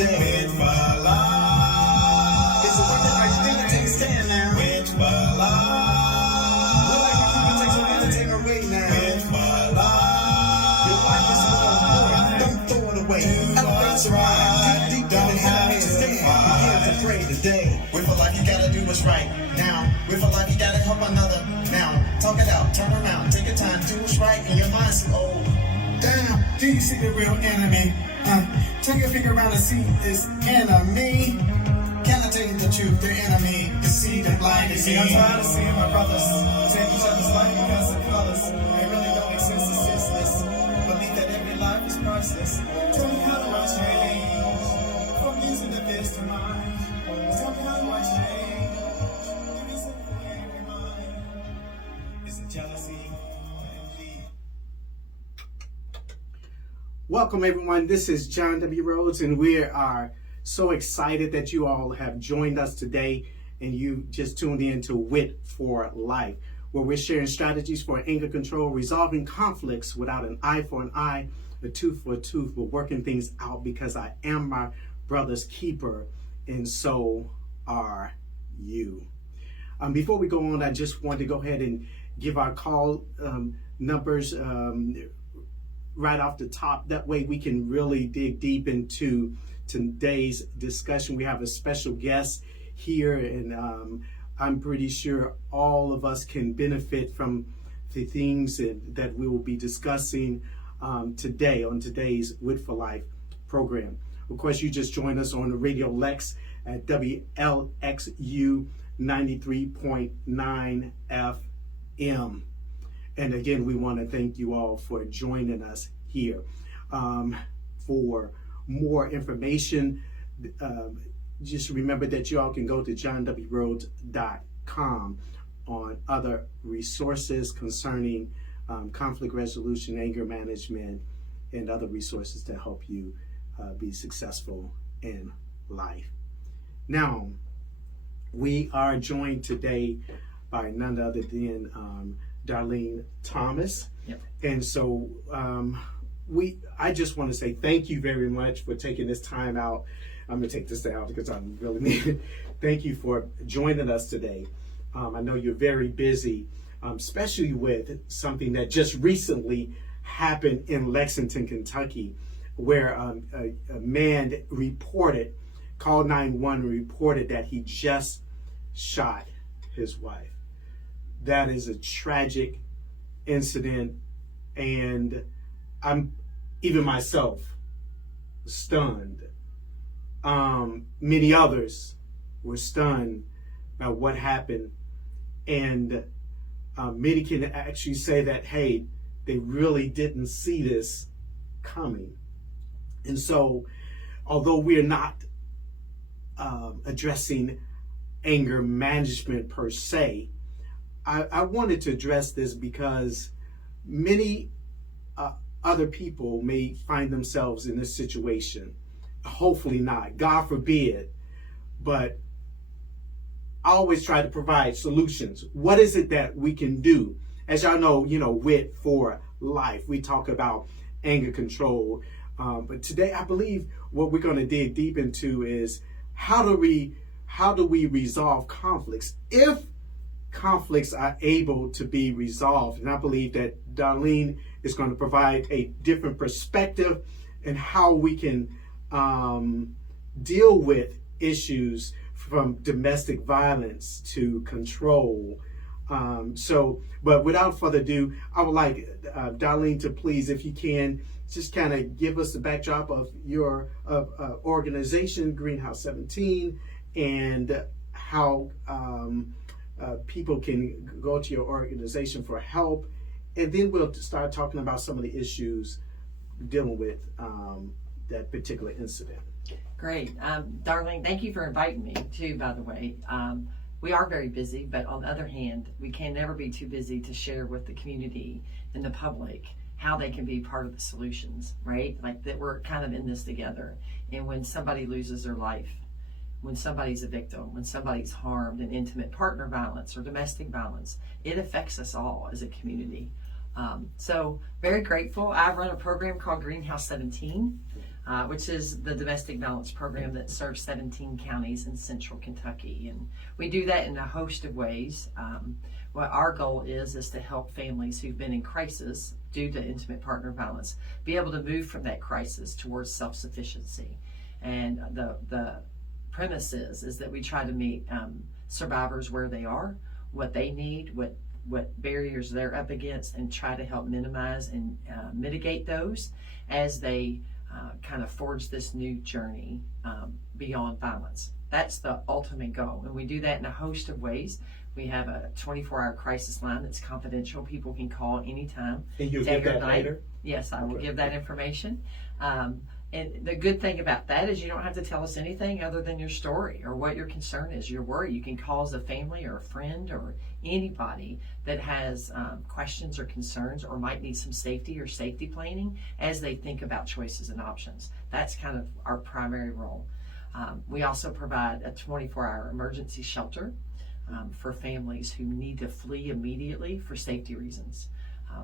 today. Wit for life. It's a way that I think to take a stand now. Wit for life. Well, I can even take some entertainer away now. Wit for life. Your life is more important. Don't throw it away. Elevate your mind. Deep down in heaven, stand. Begin to pray today. Wit for life, you gotta do what's right now. Wit for life, you gotta help another now. Talk it out, turn around, take your time, do what's right, and your mind's old. Damn, do you see the real enemy? Turn your finger around and see this enemy. Can I tell you the truth? The enemy is seed and blind. See, I'm tired of seeing my brothers take each other's life because of colors. They really don't make sense, it's senseless. Believe that every life is priceless. Tell me how do I change from using the best of mine? Tell me how do I change? Give me something way in mind. Is it jealousy? Envy? Welcome everyone, this is John W Rhodes and we are so excited that you all have joined us today and you just tuned in to Wit for Life, where we're sharing strategies for anger control, resolving conflicts without an eye for an eye, a tooth for a tooth, but working things out because I am my brother's keeper and so are you. Before we go on, I just want to go ahead and give our call numbers right off the top. That way we can really dig deep into today's discussion. We have a special guest here and I'm pretty sure all of us can benefit from the things that we will be discussing today on today's Wit for Life program. Of course, you just joined us on the Radio Lex at WLXU 93.9 FM. And again, we want to thank you all for joining us here. For more information, just remember that you all can go to johnwrhodes.com on other resources concerning conflict resolution, anger management, and other resources to help you be successful in life. Now, we are joined today by none other than Darlene Thomas. Yep. And so I just want to say thank you very much for taking this time out. I'm going to take this out because I really need it. Thank you for joining us today. I know you're very busy, especially with something that just recently happened in Lexington, Kentucky, where a man called 911, reported that he just shot his wife. That is a tragic incident, and I'm even myself stunned. Many others were stunned by what happened, and many can actually say that, hey, they really didn't see this coming. And so, although we're not addressing anger management per se, I wanted to address this because many other people may find themselves in this situation. Hopefully not, God forbid, but I always try to provide solutions. What is it that we can do? As y'all know, Wit for Life, we talk about anger control. But today I believe what we're going to dig deep into is how do we resolve conflicts if conflicts are able to be resolved. And I believe that Darlene is going to provide a different perspective in how we can deal with issues from domestic violence to control. But without further ado, I would like Darlene to please, if you can, just kind of give us the backdrop of your organization, Greenhouse 17, and how people can go to your organization for help, and then we'll start talking about some of the issues dealing with that particular incident. Great. Darlene, thank you for inviting me too, by the way. We are very busy, but on the other hand, we can never be too busy to share with the community and the public how they can be part of the solutions, right? Like that we're kind of in this together. And when somebody loses their life, when somebody's a victim, when somebody's harmed in intimate partner violence or domestic violence, it affects us all as a community. So very grateful. I run a program called Greenhouse 17. which is the domestic violence program that serves 17 counties in central Kentucky. And we do that in a host of ways. What our goal is to help families who've been in crisis due to intimate partner violence be able to move from that crisis towards self-sufficiency. And the premise is that we try to meet survivors where they are, what they need, what barriers they're up against, and try to help minimize and mitigate those as they kind of forge this new journey beyond violence. That's the ultimate goal, and we do that in a host of ways. We have a 24-hour crisis line that's confidential. People can call anytime. And you'll day give or that night. later? Yes, I will Okay. give that information. And the good thing about that is you don't have to tell us anything other than your story or what your concern is, your worry. You can call as a family or a friend or anybody that has questions or concerns or might need some safety or safety planning as they think about choices and options. That's kind of our primary role. We also provide a 24-hour emergency shelter for families who need to flee immediately for safety reasons.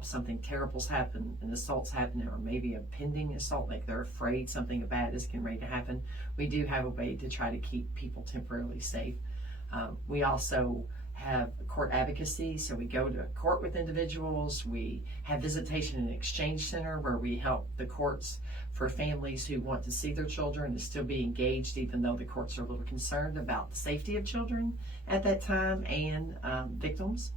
Something terrible's happened, an assault's happening, or maybe a pending assault, like they're afraid something bad is getting ready to happen. We do have a way to try to keep people temporarily safe. We also have court advocacy, so we go to court with individuals. We have visitation and exchange center where we help the courts for families who want to see their children and still be engaged, even though the courts are a little concerned about the safety of children at that time and victims.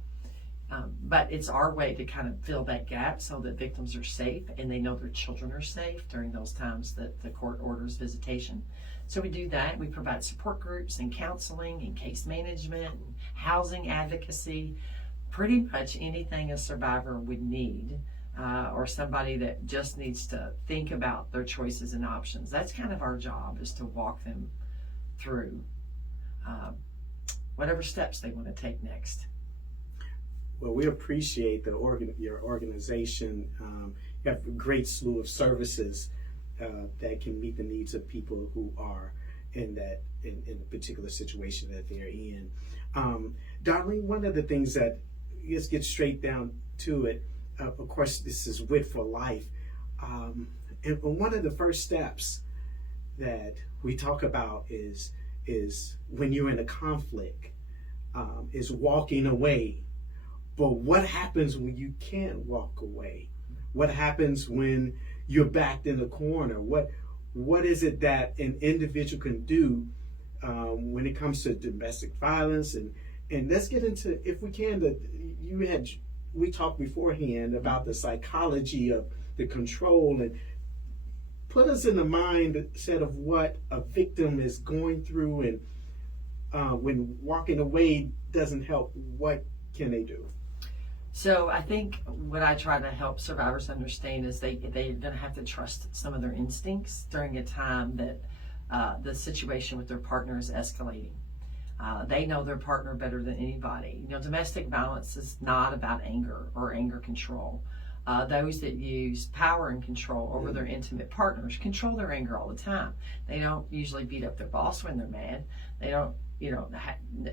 But it's our way to kind of fill that gap so that victims are safe and they know their children are safe during those times that the court orders visitation. So we do that. We provide support groups and counseling and case management and housing advocacy, pretty much anything a survivor would need, or somebody that just needs to think about their choices and options. That's kind of our job, is to walk them through whatever steps they want to take next. Well, we appreciate your organization. You have a great slew of services that can meet the needs of people who are in a particular situation that they're in. Darlene, one of the things that, let's get straight down to it. Of course, this is WIT for Life, and one of the first steps that we talk about is when you're in a conflict, is walking away. But what happens when you can't walk away? What happens when you're backed in a corner? What is it that an individual can do when it comes to domestic violence? And let's get into, if we can, we talked beforehand about the psychology of the control, and put us in the mindset of what a victim is going through, and when walking away doesn't help, what can they do? So I think what I try to help survivors understand is they're going to have to trust some of their instincts during a time that the situation with their partner is escalating. They know their partner better than anybody. You know, domestic violence is not about anger or anger control. Those that use power and control over their intimate partners control their anger all the time. They don't usually beat up their boss when they're mad. They don't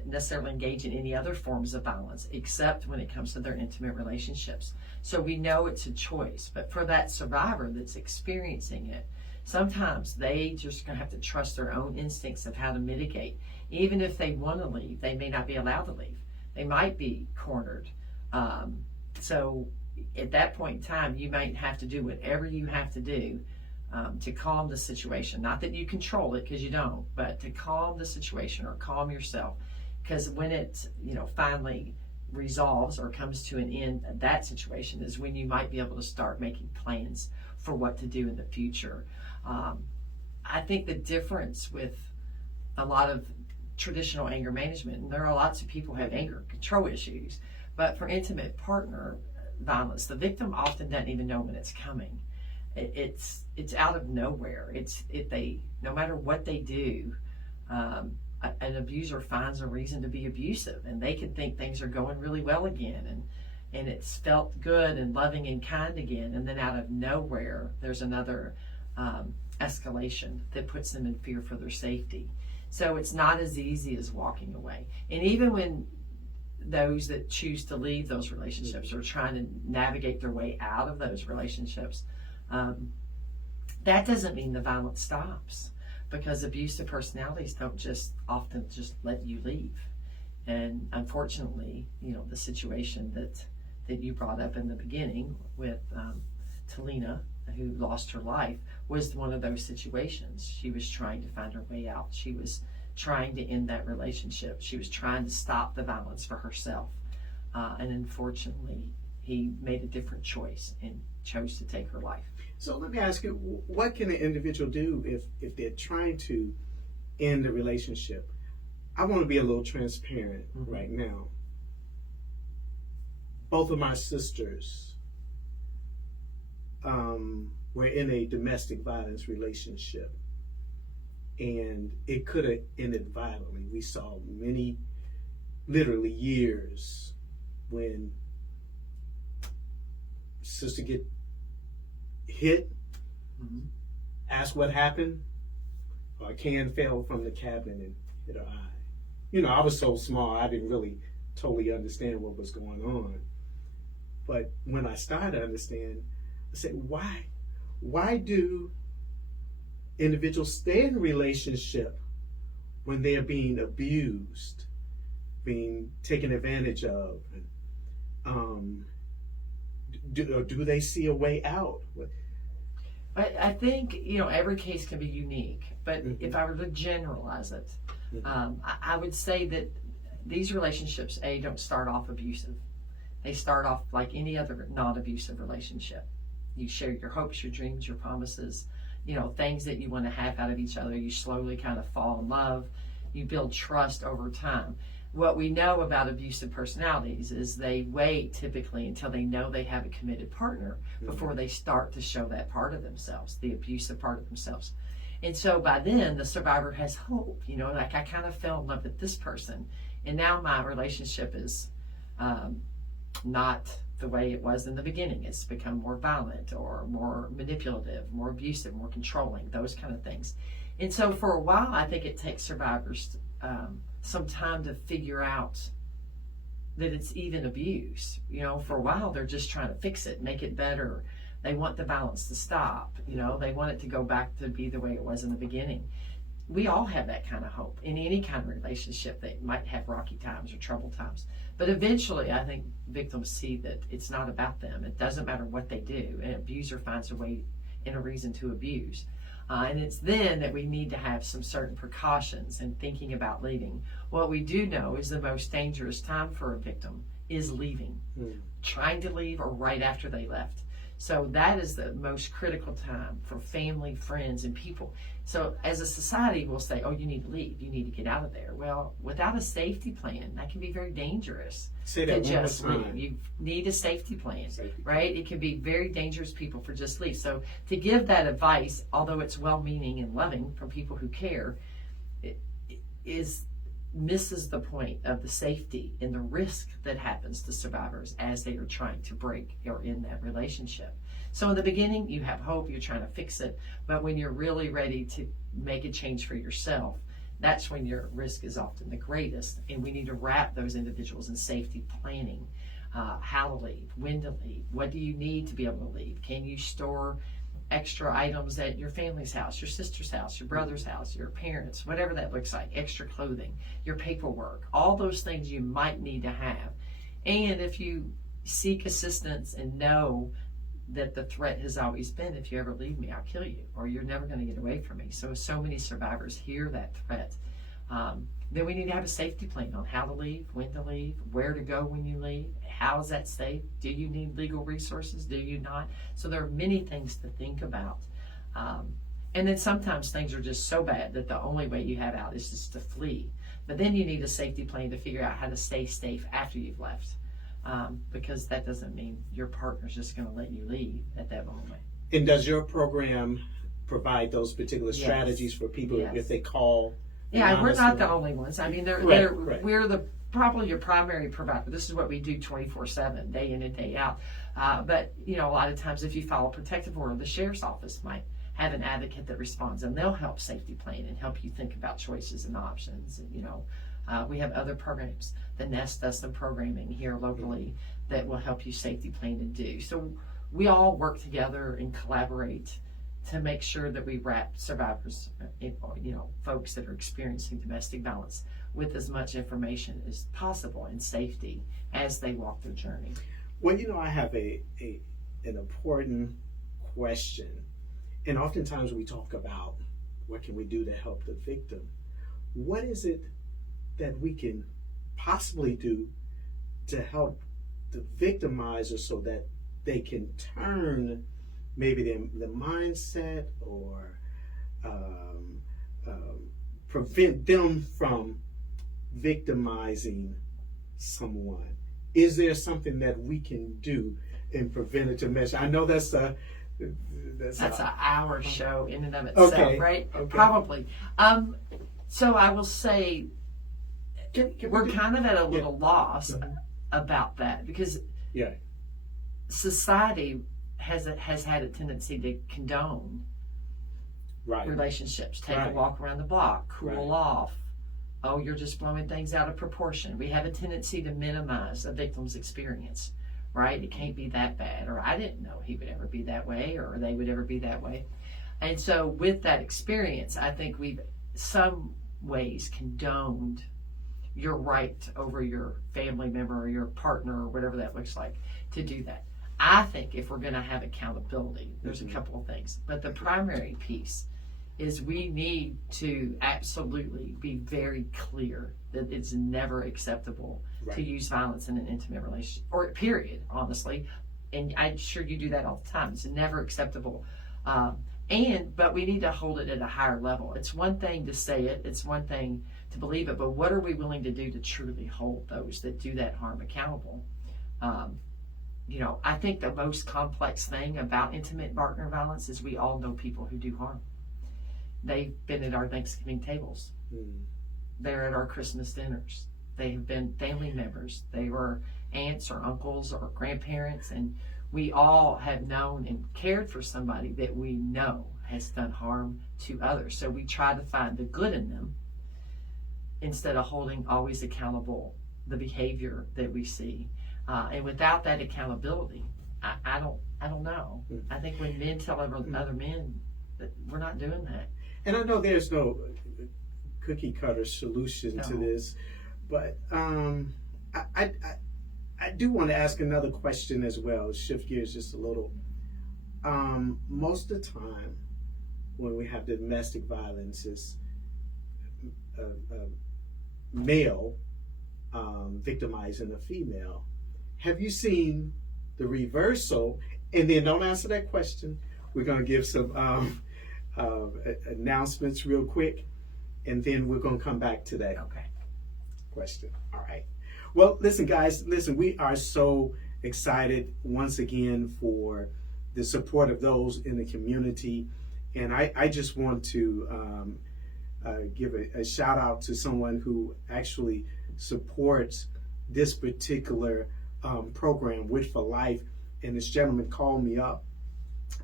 necessarily engage in any other forms of violence, except when it comes to their intimate relationships. So we know it's a choice, but for that survivor that's experiencing it, sometimes they just gonna have to trust their own instincts of how to mitigate. Even if they want to leave, they may not be allowed to leave. They might be cornered. So at that point in time, you might have to do whatever you have to do to calm the situation. Not that you control it, because you don't, but to calm the situation or calm yourself. Because when it finally resolves or comes to an end, that situation is when you might be able to start making plans for what to do in the future. I think the difference with a lot of traditional anger management, and there are lots of people who have anger control issues, but for intimate partner violence, the victim often doesn't even know when it's coming. It's out of nowhere. No matter what they do, an abuser finds a reason to be abusive, and they can think things are going really well again, and it's felt good and loving and kind again, and then out of nowhere there's another escalation that puts them in fear for their safety. So it's not as easy as walking away. And even when those that choose to leave those relationships are trying to navigate their way out of those relationships, That doesn't mean the violence stops, because abusive personalities don't just often just let you leave. And unfortunately, the situation that you brought up in the beginning with Talina, who lost her life, was one of those situations. She was trying to find her way out. She was trying to end that relationship. She was trying to stop the violence for herself. And unfortunately, he made a different choice and chose to take her life. So let me ask you, what can an individual do if they're trying to end a relationship? I want to be a little transparent right now. Both of my sisters were in a domestic violence relationship, and it could have ended violently. We saw many, literally years, when sister get hit, ask what happened, or a can fell from the cabinet and hit her eye. I was so small, I didn't really totally understand what was going on. But when I started to understand, I said, why do individuals stay in a relationship when they are being abused, being taken advantage of? Do they see a way out? I think, every case can be unique, but if I were to generalize it, I would say that these relationships, don't start off abusive. They start off like any other non-abusive relationship. You share your hopes, your dreams, your promises, things that you want to have out of each other. You slowly kind of fall in love. You build trust over time. What we know about abusive personalities is they wait typically until they know they have a committed partner before they start to show that part of themselves, the abusive part of themselves. And so by then the survivor has hope, like I kind of fell in love with this person, and now my relationship is not the way it was in the beginning. It's become more violent or more manipulative, more abusive, more controlling, those kind of things. And so for a while, I think it takes survivors some time to figure out that it's even abuse. For a while, they're just trying to fix it, make it better. They want the violence to stop. They want it to go back to be the way it was in the beginning. We all have that kind of hope in any kind of relationship that might have rocky times or troubled times. But eventually, I think victims see that it's not about them. It doesn't matter what they do. An abuser finds a way and a reason to abuse. And it's then that we need to have some certain precautions in thinking about leaving. What we do know is the most dangerous time for a victim is leaving, trying to leave, or right after they left. So that is the most critical time for family, friends, and people. So as a society, we'll say, oh, you need to leave. You need to get out of there. Well, without a safety plan, that can be very dangerous. Say that to one just more time. leave. You need a safety plan, Safety right? It can be very dangerous people for just leave. So to give that advice, although it's well-meaning and loving from people who care, it misses the point of the safety and the risk that happens to survivors as they are trying to break or end that relationship. So in the beginning, you have hope, you're trying to fix it, but when you're really ready to make a change for yourself, that's when your risk is often the greatest. And we need to wrap those individuals in safety planning. How to leave, when to leave, what do you need to be able to leave? Can you store extra items at your family's house, your sister's house, your brother's house, your parents, whatever that looks like, extra clothing, your paperwork, all those things you might need to have. And if you seek assistance and know that the threat has always been, if you ever leave me, I'll kill you, or you're never going to get away from me. So many survivors hear that threat. Then we need to have a safety plan on how to leave, when to leave, where to go when you leave, how is that safe, do you need legal resources, do you not? So there are many things to think about. And then sometimes things are just so bad that the only way you have out is just to flee. But then you need a safety plan to figure out how to stay safe after you've left. Because that doesn't mean your partner's just going to let you leave at that moment. And does your program provide those particular Yes. strategies for people Yes. if they call? Yeah, we're not anonymously? the only ones. I mean, Right. we're probably your primary provider. This is what we do 24/7, day in and day out. But a lot of times if you file a protective order, the sheriff's office might have an advocate that responds, and they'll help safety plan and help you think about choices and options. And, we have other programs. The Nest does some programming here locally that will help you safety plan and do. So we all work together and collaborate to make sure that we wrap survivors, folks that are experiencing domestic violence, with as much information as possible and safety as they walk their journey. Well, I have an important question, and oftentimes we talk about what can we do to help the victim. What is it that we can possibly do to help the victimizer so that they can turn maybe the mindset or prevent them from victimizing someone? Is there something that we can do in preventative measure? I know that's an hour show in and of itself, okay, right? okay. Probably. So I will say we're kind of at a little loss about that, because society has had a tendency to condone relationships. Take a walk around the block, cool off. Oh, you're just blowing things out of proportion. We have a tendency to minimize a victim's experience, right? It can't be that bad, or I didn't know he would ever be that way, or they would ever be that way. And so with that experience, I think we've some ways condoned your right over your family member or your partner or whatever that looks like to do that. I think if we're going to have accountability, there's a couple of things, but the primary piece is we need to absolutely be very clear that it's never acceptable to use violence in an intimate relationship, or period, honestly. And I'm sure you do that all the time. It's never acceptable. But we need to hold it at a higher level. It's one thing to say it, it's one thing to believe it, but what are we willing to do to truly hold those that do that harm accountable? I think the most complex thing about intimate partner violence is we all know people who do harm. They've been at our Thanksgiving tables. They're at our Christmas dinners. They have been family members. They were aunts or uncles or grandparents, and we all have known and cared for somebody that we know has done harm to others. So we try to find the good in them instead of holding always accountable the behavior that we see. And without that accountability, I don't know. I think when men tell other men that we're not doing that. And I know there's no cookie cutter solution to this, but I do want to ask another question as well. Shift gears just a little. Most of the time, when we have domestic violence, is male victimizing a female. Have you seen the reversal? And then don't answer that question. We're going to give some announcements real quick, and then we're going to come back to that question. All right. Well, listen, guys, we are so excited once again for the support of those in the community. And I just want to give a shout out to someone who actually supports this particular program, WIT4LIFE. And this gentleman called me up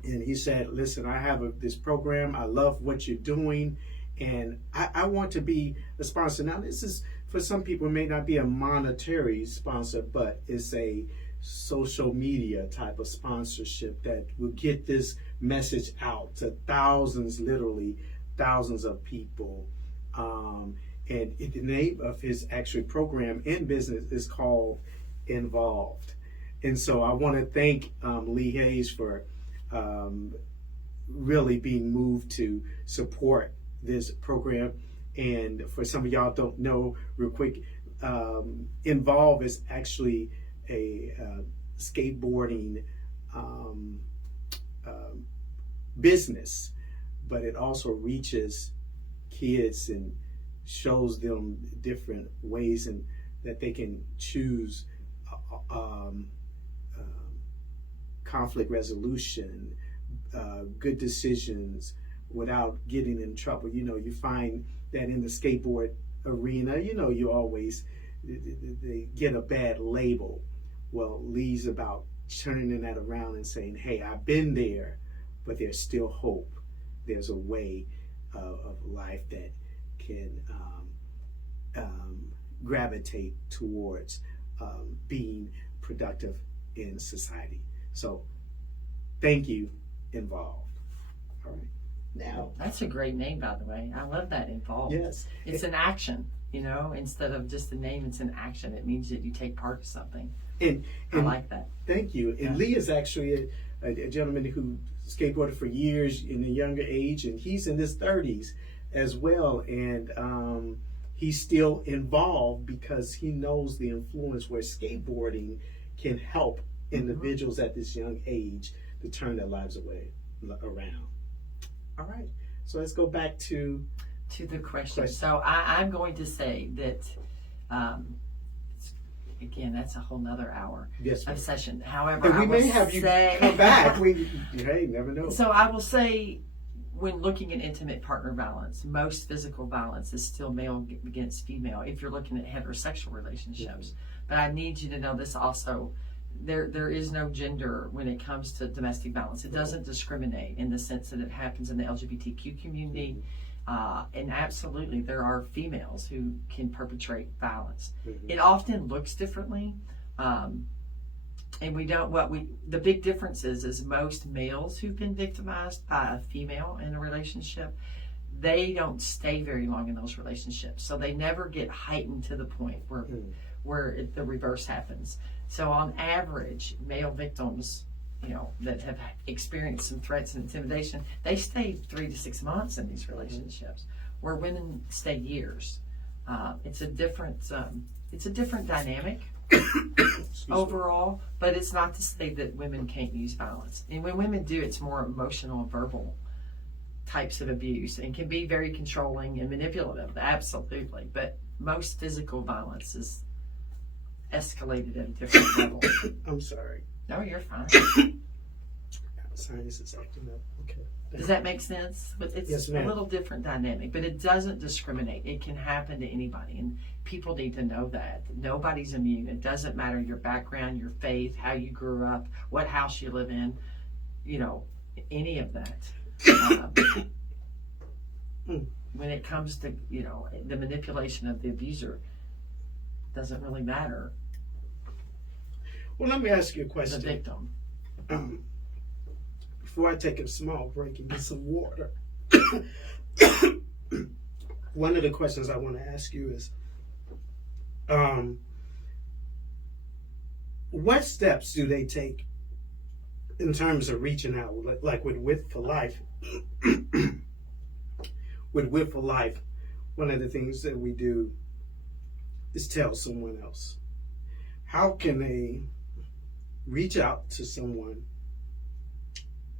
and he said, listen, I have this program. I love what you're doing, and I want to be a sponsor. Now, this is, for some people, it may not be a monetary sponsor, but it's a social media type of sponsorship that will get this message out to thousands, literally thousands of people. And the name of his actual program in business is called Involved. And so I want to thank Lee Hayes for really being moved to support this program. And for some of y'all don't know, real quick, Involve is actually a skateboarding business, but it also reaches kids and shows them different ways and that they can choose conflict resolution, good decisions without getting in trouble. You find that in the skateboard arena, you always, they get a bad label. Well, Lee's about turning that around and saying, hey, I've been there, but there's still hope. There's a way of life that can gravitate towards being productive in society. So thank you, Involved. All right. Now, That's a great name, by the way. I love that, involved. yes. It's an action, instead of just a name, it's an action. It means that you take part of something. And I like that. Thank you. And Yeah. Lee is actually a gentleman who skateboarded for years in a younger age, and he's in his 30s as well. And he's still involved because he knows the influence where skateboarding can help individuals at this young age to turn their lives around. All right. So let's go back to The question. So I'm going to say that, again, that's a whole nother hour yes, ma'am. of session. However, And we I may will have you say, come back. Hey, never know. So I will say, when looking at intimate partner violence, most physical violence is still male against female if you're looking at heterosexual relationships. But I need you to know this also. There is no gender when it comes to domestic violence. It doesn't discriminate in the sense that it happens in the LGBTQ community. And absolutely, there are females who can perpetrate violence. It often looks differently. And the big difference is most males who've been victimized by a female in a relationship, they don't stay very long in those relationships. So they never get heightened to the point where the reverse happens. So on average, male victims, that have experienced some threats and intimidation, they stay 3 to 6 months in these relationships, where women stay years. It's a different dynamic overall, but it's not to say that women can't use violence. And when women do, it's more emotional and verbal types of abuse, and can be very controlling and manipulative, absolutely. But most physical violence is escalated at a different level. I'm sorry. No, you're fine. Science is acting up. Okay. Does that make sense? But it's Yes, a ma'am. little different dynamic, but it doesn't discriminate. It can happen to anybody, and people need to know that. Nobody's immune. It doesn't matter your background, your faith, how you grew up, what house you live in, any of that. When it comes to, the manipulation of the abuser, doesn't really matter Well, let me ask you a the question. victim. Before I take a small break and get some water, one of the questions I want to ask you is, what steps do they take in terms of reaching out, like with WIT4LIFE? With WIT4LIFE, one of the things that we do is tell someone else. How can they reach out to someone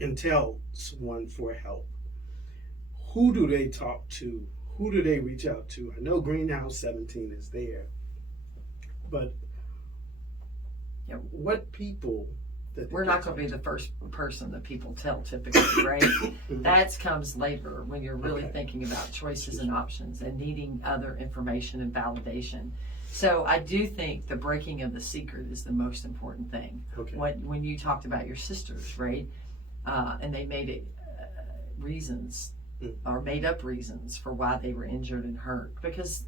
and tell someone for help? Who do they talk to? Who do they reach out to? I know Greenhouse 17 is there, but what people that We're not going to be the first person that people tell typically, right? That comes later when you're really Okay. thinking about choices and options and needing other information and validation. So I do think the breaking of the secret is the most important thing. Okay. When you talked about your sisters, right? And they made it reasons or made up reasons for why they were injured and hurt, because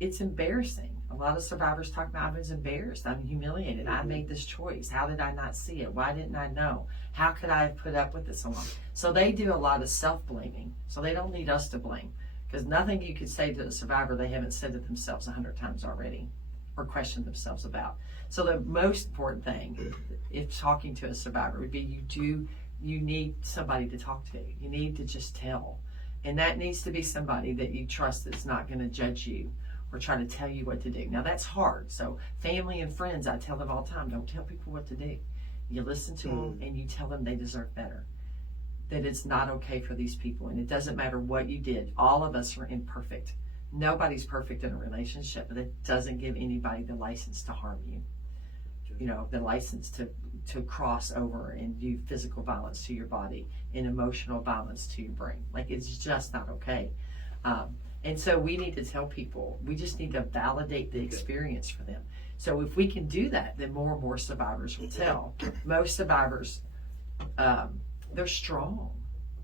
it's embarrassing. A lot of survivors talk about, I was embarrassed, I'm humiliated, I made this choice, how did I not see it, why didn't I know, how could I have put up with it so long? So they do a lot of self-blaming, so they don't need us to blame, because nothing you could say to a survivor they haven't said to themselves 100 times already or questioned themselves about. So the most important thing if talking to a survivor would be you need somebody to talk to. You need to just tell, and that needs to be somebody that you trust that's not going to judge you or try to tell you what to do. Now that's hard. So family and friends, I tell them all the time, don't tell people what to do. You listen to them and you tell them they deserve better. That it's not okay for these people. And it doesn't matter what you did. All of us are imperfect. Nobody's perfect in a relationship, but it doesn't give anybody the license to harm you. The license to cross over and do physical violence to your body and emotional violence to your brain. Like, it's just not okay. And so we need to tell people, we just need to validate the experience for them. So if we can do that, then more and more survivors will tell. Most survivors, they're strong.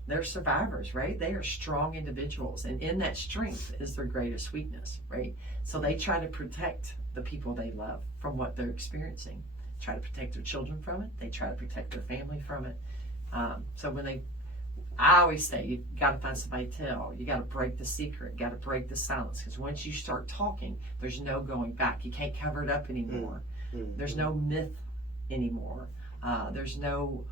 They're survivors, right? They are strong individuals. And in that strength is their greatest weakness, right? So they try to protect the people they love from what they're experiencing. Try to protect their children from it. They try to protect their family from it. So when I always say you got to find somebody to tell. You got to break the secret. Got to break the silence, because once you start talking, there's no going back. You can't cover it up anymore. There's no myth anymore. There's no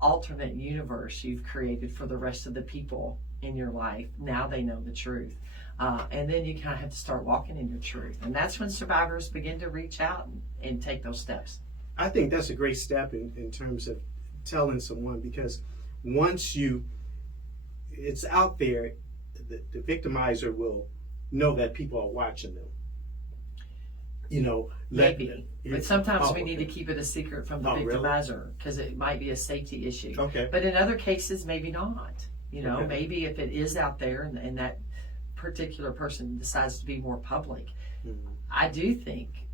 alternate universe you've created for the rest of the people in your life. Now they know the truth. And then you kind of have to start walking in your truth. And that's when survivors begin to reach out and take those steps. I think that's a great step in terms of telling someone, because once it's out there, the victimizer will know that people are watching them. Maybe. But sometimes we need to okay. keep it a secret from the Oh, really? victimizer, because it might be a safety issue. Okay. But in other cases, maybe not. Okay. Maybe if it is out there and that particular person decides to be more public. I do think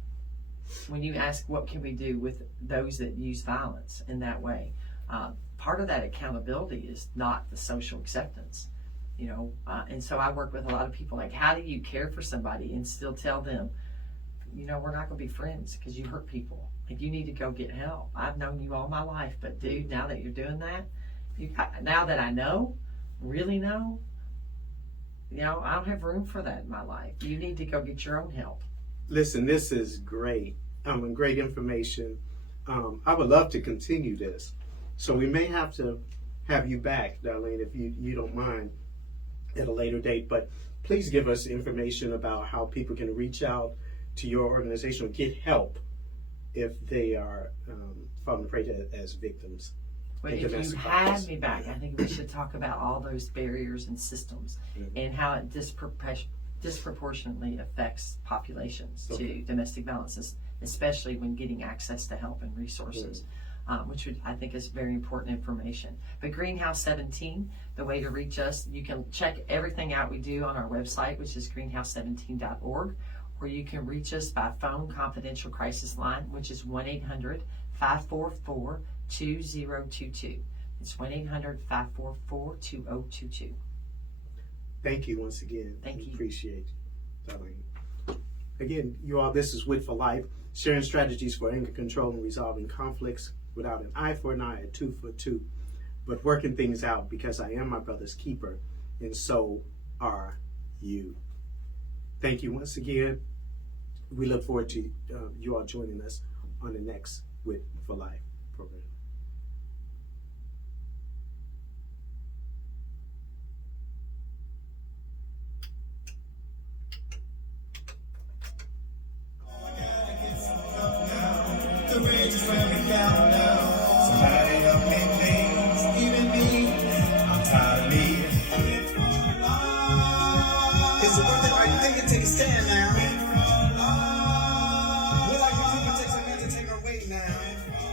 when you ask what can we do with those that use violence in that way, part of that accountability is not the social acceptance, and so I work with a lot of people, like, how do you care for somebody and still tell them, we're not going to be friends because you hurt people. Like, you need to go get help. I've known you all my life, but dude, now that you're doing that, now that I really know, I don't have room for that in my life. You need to go get your own help. Listen, this is great. Great information. I would love to continue this. So we may have to have you back, Darlene, if you don't mind, at a later date. But please give us information about how people can reach out to your organization or get help if they are falling prey as victims. But if you had me back, I think we should talk about all those barriers and systems and how it disproportionately affects populations to domestic violence, especially when getting access to help and resources, which I think is very important information. But Greenhouse 17, the way to reach us, you can check everything out we do on our website, which is greenhouse17.org, or you can reach us by phone confidential crisis line, which is 1-800-544-2022. It's 1-800-544-2022. Thank you once again. Thank you. Appreciate you, Darlene. Again, you all, this is WIT4LIFE, sharing strategies for anger control and resolving conflicts without an eye for an eye, a tooth for a tooth, but working things out, because I am my brother's keeper, and so are you. Thank you once again. We look forward to you all joining us on the next WIT4LIFE program. The bridge is where we down now. Somebody help me, please. Even me, I'm tired of me. It's a worth it, are you thinking? Take a stand.